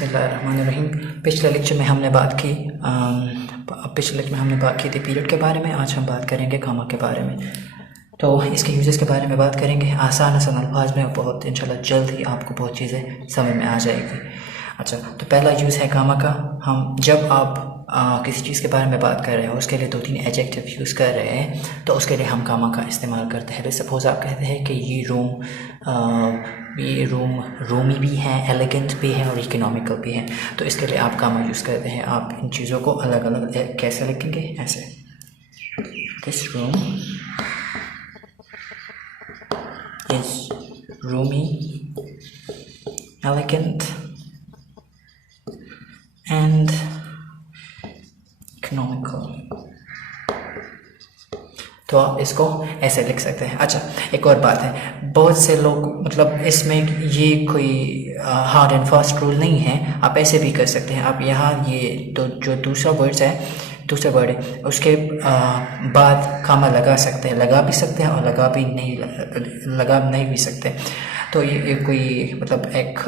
बिस्मिल्लाहिर्रहमानिर्रहीम। पिछले लेक्चर में हमने बात की थी पीरियड के बारे में। आज हम बात करेंगे कामा के बारे में। तो इसके यूजेस के बारे में बात करेंगे आसान अल्फाज में, बहुत इंशाल्लाह जल्द ही आपको बहुत चीज़ें समझ में आ जाएगी। अच्छा, तो पहला यूज़ है कामा का। हम जब आप किसी चीज़ के बारे में बात कर रहे हो, उसके लिए 2-3 एडजेक्टिव यूज़ कर रहे हैं, तो उसके लिए हम कामा का इस्तेमाल करते हैं। सपोज़ आप कहते हैं कि ये रूम रूमी भी है, एलिगेंट भी है और इकोनॉमिकल भी है, तो इसके लिए आप कामा यूज़ करते हैं। आप इन चीज़ों को अलग अलग कैसे लिखेंगे? ऐसे, this room is roomy, elegant and economical। तो आप इसको ऐसे लिख सकते हैं। अच्छा, एक और बात है, बहुत से लोग मतलब इसमें ये कोई हार्ड एंड फास्ट रूल नहीं है, आप ऐसे भी कर सकते हैं। आप यहाँ ये तो जो दूसरा वर्ड है उसके बाद कामा लगा सकते हैं, लगा भी सकते हैं और लगा नहीं भी सकते। तो ये कोई मतलब एक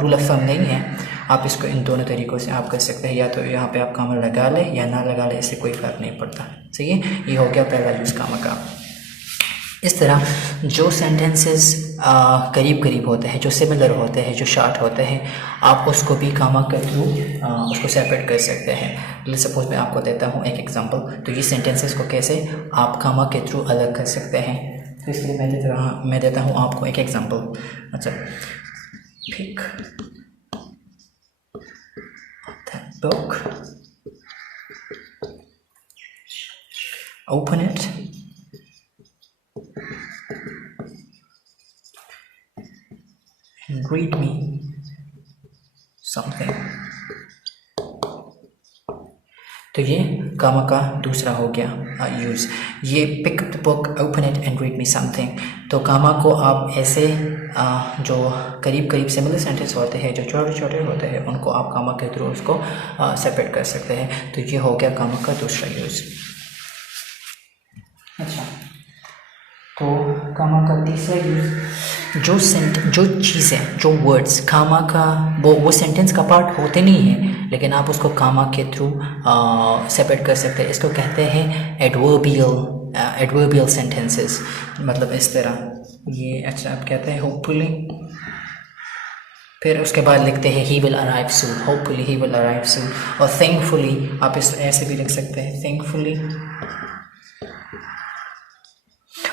रूल ऑफ थंब नहीं है। आप इसको इन दोनों तरीक़ों से आप कर सकते हैं, या तो यहाँ पे आप कामा लगा लें या ना लगा लें, इससे कोई फ़र्क नहीं पड़ता। सही है, ये हो गया पहला यूज़ कामा का। इस तरह जो सेंटेंसेस करीब करीब होते हैं, जो सिमिलर होते हैं, जो शॉर्ट होते हैं, आप उसको भी कामा के थ्रू उसको सेपरेट कर सकते हैं। सपोज मैं आपको देता हूँ एक एग्जांपल। तो ये सेंटेंसेस को कैसे आप कामा के थ्रू अलग कर सकते हैं, तो इसलिए मैं देता हूँ आपको एक एग्जांपल। अच्छा, pick that book, open it and read me something। तो ये कामा का दूसरा हो गया यूज़। ये pick the book, open it and read me something. तो कामा को आप ऐसे जो करीब करीब सिमिलर सेंटेंस होते हैं, जो छोटे छोटे होते हैं, उनको आप कामा के थ्रू उसको सेपरेट कर सकते हैं। तो ये हो गया कामा का दूसरा यूज़। अच्छा, तो कामा का तीसरा यूज़, जो चीज़ें, जो वर्ड्स कामा का वो सेंटेंस का पार्ट होते नहीं हैं, लेकिन आप उसको कामा के थ्रू सेपरेट कर सकते हैं। इसको कहते हैं एडवर्बियल सेंटेंसेस। मतलब इस तरह ये, अच्छा आप कहते हैं होपफुली, फिर उसके बाद लिखते हैं he will arrive soon, hopefully he will arrive soon. और थैंकफुली आप ऐसे भी लिख सकते हैं, thankfully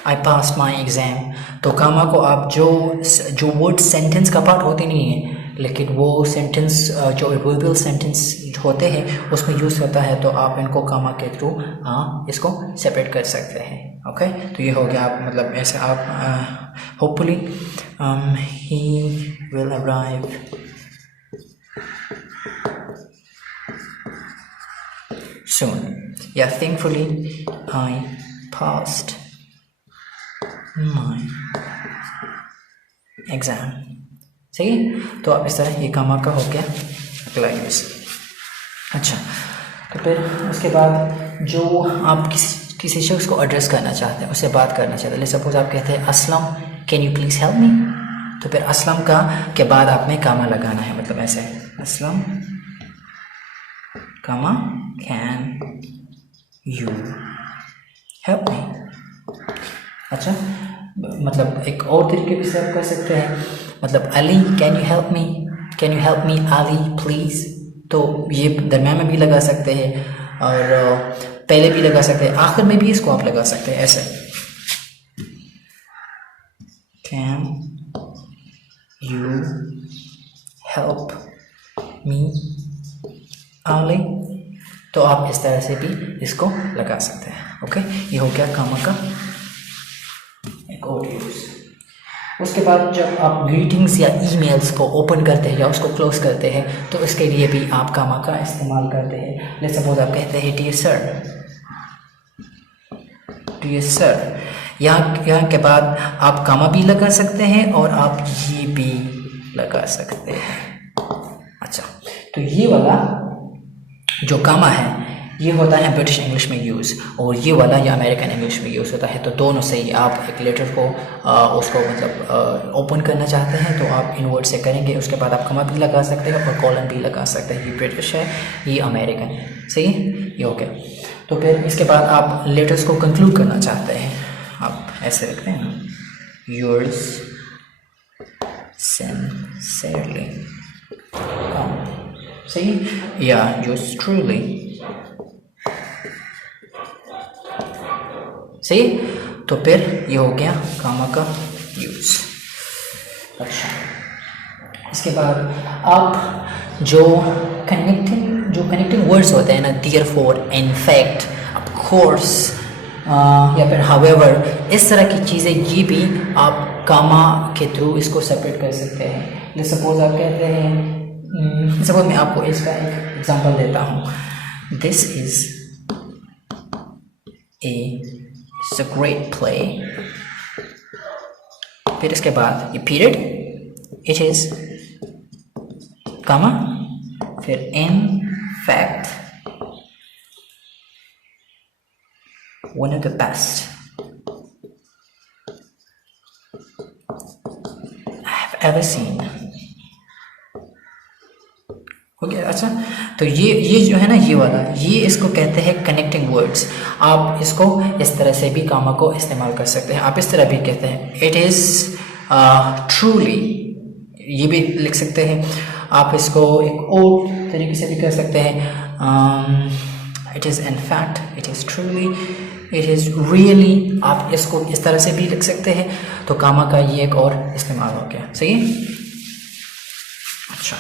I pass my exam. तो कामा को आप जो वर्ड सेंटेंस का पार्ट होते नहीं है, लेकिन वो सेंटेंस जो एडवर्बियल सेंटेंस होते हैं उसमें यूज़ होता है, तो आप इनको कामा के थ्रू इसको सेपरेट कर सकते हैं। ओके, तो ये हो गया। आप मतलब ऐसे आप होपफुली ही विल अराइव सून, या thankfully I passed my exam. सही है, तो आप इस तरह ये कामा का हो गया अगला यूज़। अच्छा, तो फिर उसके बाद जो आप किसी शख्स को एड्रेस करना चाहते हैं, उससे बात करना चाहते हैं। सपोज आप कहते हैं Aslam can you please help me. तो फिर अस्लम का के बाद आपने कामा लगाना है, मतलब ऐसे अस्लम कामा कैन यू हेल्प मी। अच्छा, मतलब एक और तरीके भी से आप कर सकते हैं, मतलब Ali can you help me Ali please. तो ये दरम्यान में भी लगा सकते हैं और पहले भी लगा सकते हैं, आखिर में भी इसको आप लगा सकते हैं ऐसे, can you help me Ali. तो आप इस तरह से भी इसको लगा सकते हैं। ओके, ये हो गया कामा का एक और यूज़। उसके बाद जब आप ग्रीटिंग्स या ईमेल्स को ओपन करते हैं या उसको क्लोज करते हैं, तो इसके लिए भी आप कामा का इस्तेमाल करते हैं। लेट्स सपोज आप कहते हैं डियर सर। यहाँ के बाद आप कामा भी लगा सकते हैं और आप ये भी लगा सकते हैं। अच्छा, तो ये वाला जो कामा है ये होता है ब्रिटिश इंग्लिश में यूज़, और ये वाला या अमेरिकन इंग्लिश में यूज़ होता है। तो दोनों से ही आप एक लेटर को उसको मतलब ओपन करना चाहते हैं तो आप इन वर्ड से करेंगे, उसके बाद आप कॉमा भी लगा सकते हैं और कॉलन भी लगा सकते हैं। ये ब्रिटिश है, ये अमेरिकन है, सही है, ये हो गया। तो फिर इसके बाद आप लेटर्स को कंक्लूड करना चाहते हैं, आप ऐसे रखते हैं ना, योर्स सिंसियरली, सही, या योर्स ट्रूली, सही। तो फिर ये हो गया कामा का यूज। अच्छा, इसके बाद आप जो कनेक्टिंग वर्ड्स होते हैं ना, therefore, in fact, of course, या फिर हाउएवर, इस तरह की चीज़ें, ये भी आप कामा के थ्रू इसको सेपरेट कर सकते हैं। जैसे सपोज आप कहते हैं, सपोज मैं आपको इसका एक एग्जांपल देता हूँ, this is It's a great play। फिर इसके बाद ये पीरियड, it is, comma, फिर in fact, one of the best I have ever seen। हो गया। अच्छा, तो ये जो है ना, ये वाला, ये इसको कहते हैं कनेक्टिंग वर्ड्स। आप इसको इस तरह से भी कामा को इस्तेमाल कर सकते हैं। आप इस तरह भी कहते हैं, इट इज़ ट्रूली, ये भी लिख सकते हैं। आप इसको एक और तरीके से भी कर सकते हैं, it is in fact, it is truly, it is really. आप इसको इस तरह से भी लिख सकते हैं। तो कामा का ये एक और इस्तेमाल हो गया, सही है। अच्छा,